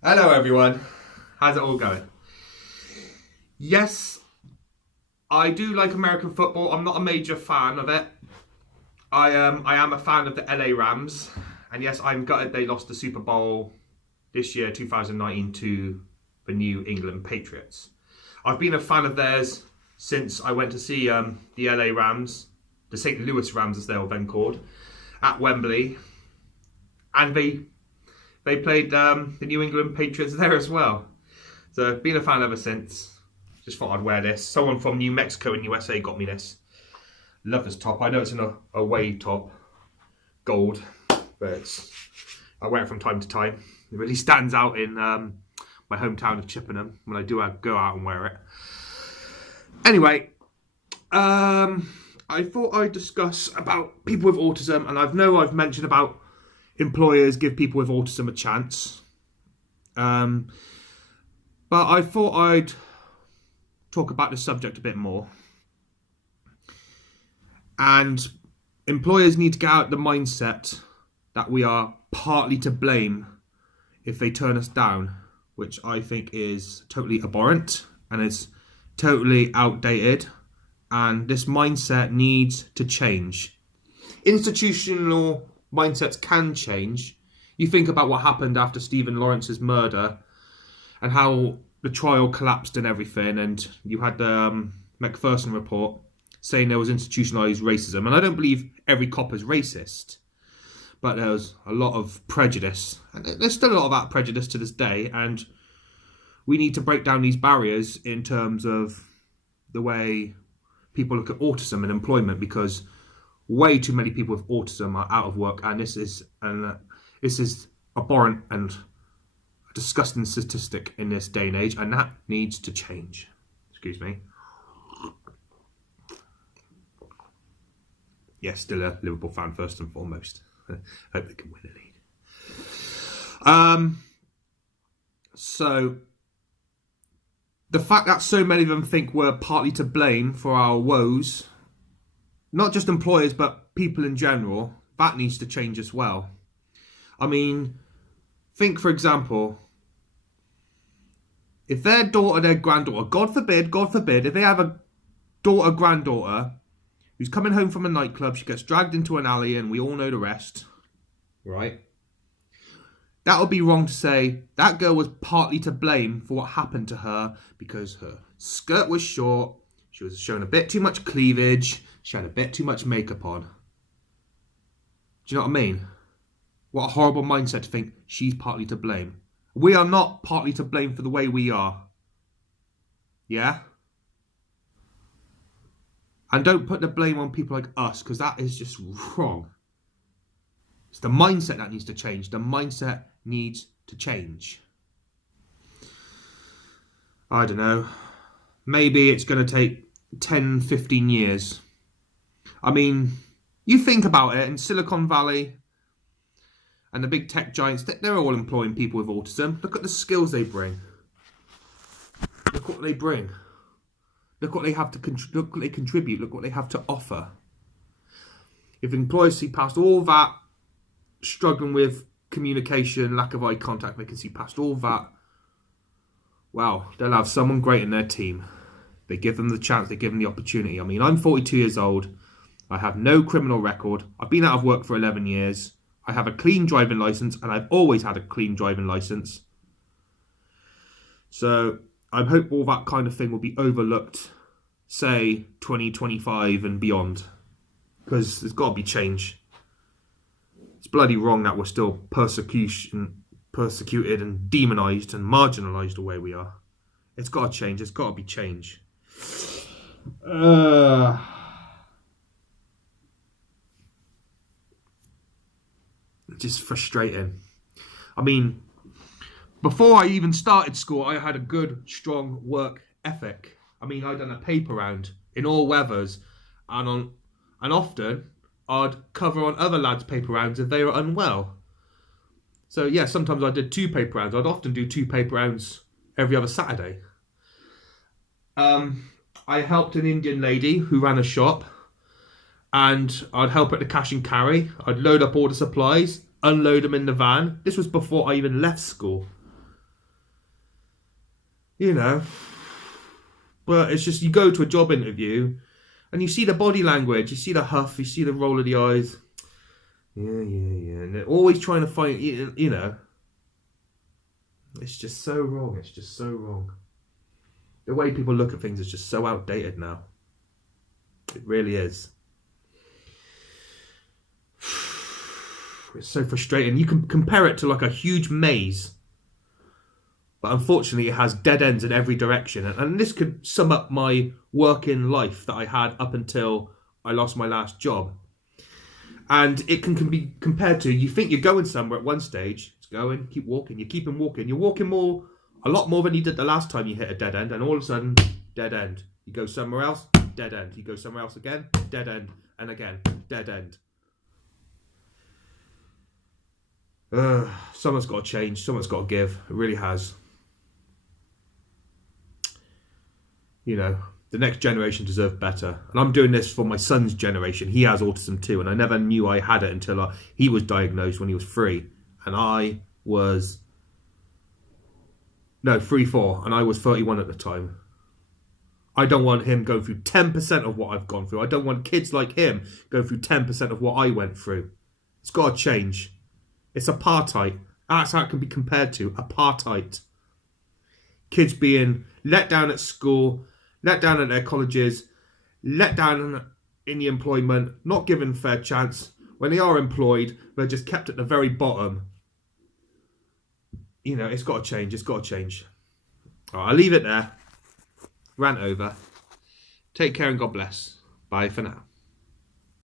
Hello everyone, how's it all going? Yes, I do like American football. I'm not a major fan of it. I am a fan of the LA Rams, and yes, I'm gutted they lost the Super Bowl this year, 2019, to the New England Patriots. I've been a fan of theirs since I went to see the LA Rams, the St. Louis Rams as they were then called, at Wembley, and they played the New England Patriots there as well. So been a fan ever since. Just thought I'd wear this. Someone from New Mexico in USA got me this. Love this top. I know it's an away top, gold, but I wear it from time to time. It really stands out in my hometown of Chippenham when I do go out and wear it. Anyway, I thought I'd discuss about people with autism, and I've mentioned about employers give people with autism a chance. But I thought I'd talk about the subject a bit more. And employers need to get out the mindset that we are partly to blame if they turn us down, which I think is totally abhorrent and is totally outdated. And this mindset needs to change. Institutional mindsets can change. You think about what happened after Stephen Lawrence's murder and how the trial collapsed and everything, and you had the Macpherson report saying there was institutionalised racism. And I don't believe every cop is racist, but there was a lot of prejudice, and there's still a lot of that prejudice to this day, and we need to break down these barriers in terms of the way people look at autism and employment, because way too many people with autism are out of work, and this is abhorrent and a disgusting statistic in this day and age, and that needs to change. Excuse me. Yes, still a Liverpool fan first and foremost. Hope they can win the league. So the fact that so many of them think we're partly to blame for our woes, not just employers but people in general, that needs to change as well. I mean, think for example, if their daughter, their granddaughter, God forbid, if they have a daughter, granddaughter who's coming home from a nightclub, she gets dragged into an alley, and we all know the rest, right? That would be wrong to say that girl was partly to blame for what happened to her because her skirt was short, she was showing a bit too much cleavage, she had a bit too much makeup on. Do you know what I mean? What a horrible mindset to think she's partly to blame. We are not partly to blame for the way we are. Yeah? And don't put the blame on people like us, because that is just wrong. It's the mindset that needs to change. The mindset needs to change. I don't know. Maybe it's going to take 10, 15 years. I mean, you think about it, in Silicon Valley and the big tech giants, they're all employing people with autism. Look at the skills they bring. Look what they bring. Look what they have to look what they contribute. Look what they have to offer. If employers see past all that, struggling with communication, lack of eye contact, they can see past all that, wow, they'll have someone great in their team. They give them the chance, they give them the opportunity. I mean, I'm 42 years old. I have no criminal record. I've been out of work for 11 years. I have a clean driving licence, and I've always had a clean driving licence. So I hope all that kind of thing will be overlooked, say, 2025 and beyond. Because there's got to be change. It's bloody wrong that we're still persecuted and demonised and marginalised the way we are. It's got to change. There's got to be change. It's just frustrating. I mean, before I even started school, I had a good, strong work ethic. I mean, I'd done a paper round in all weathers, and often I'd cover on other lads' paper rounds if they were unwell. So yeah, sometimes I did 2 paper rounds. I'd often do 2 paper rounds every other Saturday. I helped an Indian lady who ran a shop, and I'd help at the cash and carry. I'd load up all the supplies, unload them in the van. This was before I even left school. you know. But it's just, you go to a job interview and you see the body language, you see the huff, you see the roll of the eyes. Yeah. And they're always trying to find, you know. It's just so wrong. It's just so wrong. The way people look at things is just so outdated now. It really is. It's so frustrating. You can compare it to like a huge maze. But unfortunately, it has dead ends in every direction. And this could sum up my working life that I had up until I lost my last job. And it can be compared to, you think you're going somewhere at one stage. It's going, keep walking, you keep on walking. You're walking a lot more than you did the last time you hit a dead end. And all of a sudden, dead end. You go somewhere else, dead end. You go somewhere else again, dead end. And again, dead end. Someone's got to change. Someone's got to give. It really has. You know, the next generation deserves better. And I'm doing this for my son's generation. He has autism too. And I never knew I had it until he was diagnosed when he was 3. And I was... No, 3-4. And I was 31 at the time. I don't want him going through 10% of what I've gone through. I don't want kids like him going through 10% of what I went through. It's got to change. It's apartheid. That's how it can be compared to. Apartheid. Kids being let down at school, let down at their colleges, let down in the employment, not given a fair chance. When they are employed, they're just kept at the very bottom. You know, it's got to change. It's got to change. All right, I'll leave it there. Rant over. Take care and God bless. Bye for now.